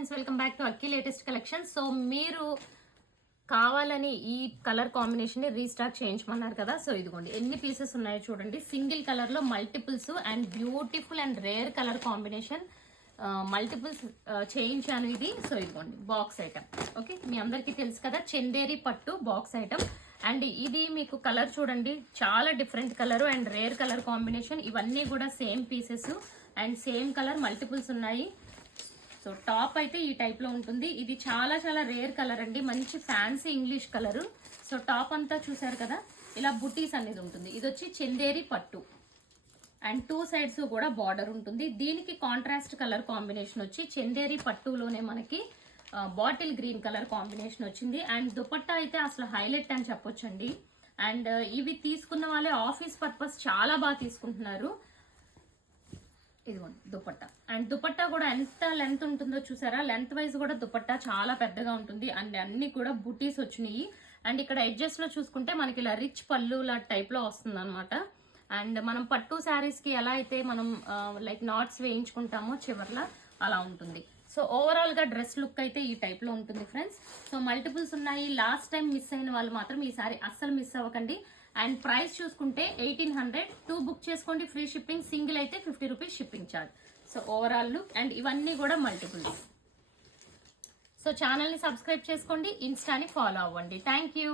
Friends, welcome back to Akki latest collection. So మీరు కావాలని ఈ కలర్ కాంబినేషన్ ని రీస్టాక్ చేయించమన్నారు కదా. సో ఇదిగోండి ఎన్ని పీసెస్ ఉన్నాయో చూడండి. సింగిల్ కలర్ లో multiples and beautiful and rare colour combination multiples చేయించాను ఇది. సో ఇదిగోండి బాక్స్ ఐటమ్. ఓకే, మీ అందరికీ తెలుసు కదా, చందేరి పట్టు బాక్స్ ఐటమ్. అండ్ ఇది మీకు కలర్ చూడండి, చాలా different colour and rare colour combination. ఇవన్నీ కూడా same pieces and same colour multiples ఉన్నాయి. సో టాప్ అయితే ఈ టైప్ లో ఉంటుంది. ఇది చాలా చాలా రేర్ కలర్ అండి, మంచి fancy English colour. So top అంతా చూసారు కదా, ఇలా బుటీస్ అనేది ఉంటుంది. ఇది వచ్చి చందేరి పట్టు అండ్ టూ సైడ్స్ కూడా బార్డర్ ఉంటుంది. దీనికి కాంట్రాస్ట్ కలర్ కాంబినేషన్ వచ్చి చందేరి పట్టులోనే మనకి బాటిల్ గ్రీన్ కలర్ కాంబినేషన్ వచ్చింది. అండ్ దుపట్టా అయితే అసలు హైలైట్ అని చెప్పొచ్చండి. అండ్ ఇవి తీసుకున్న వాళ్ళే ఆఫీస్ పర్పస్ చాలా బాగా తీసుకుంటున్నారు. ఇదిగోండి దుపట్టా. అండ్ దుపట్టా కూడా ఎంత లెంత్ ఉంటుందో చూసారా, లెంత్ వైజ్ కూడా దుపట్టా చాలా పెద్దగా ఉంటుంది. అండ్ అన్ని కూడా బుటీస్ వచ్చినాయి. అండ్ ఇక్కడ ఎడ్జెస్ లో చూసుకుంటే మనకి ఇలా రిచ్ పళ్ళు టైప్ లో వస్తుంది అనమాట. అండ్ మనం పట్టు శారీస్ కి ఎలా అయితే మనం లైక్ నాట్స్ వేయించుకుంటామో చివర్లా అలా ఉంటుంది. సో ఓవరాల్ గా డ్రెస్ లుక్ అయితే ఈ టైప్ లో ఉంటుంది ఫ్రెండ్స్. సో మల్టిపుల్స్ ఉన్నాయి. లాస్ట్ టైం మిస్ అయిన వాళ్ళు మాత్రం ఈసారి అస్సలు మిస్ అవ్వకండి. అండ్ ప్రైస్ చూసుకుంటే 1800. 2 బుక్ చేసుకోండి, ఫ్రీ షిప్పింగ్. సింగిల్ అయితే 50 rupees shipping charge. So overall look. And ఇవన్నీ కూడా మల్టిపుల్స్. సో ఛానల్ ని సబ్స్క్రైబ్ చేసుకోండి, ఇన్స్టాని ఫాలో అవ్వండి. Thank you.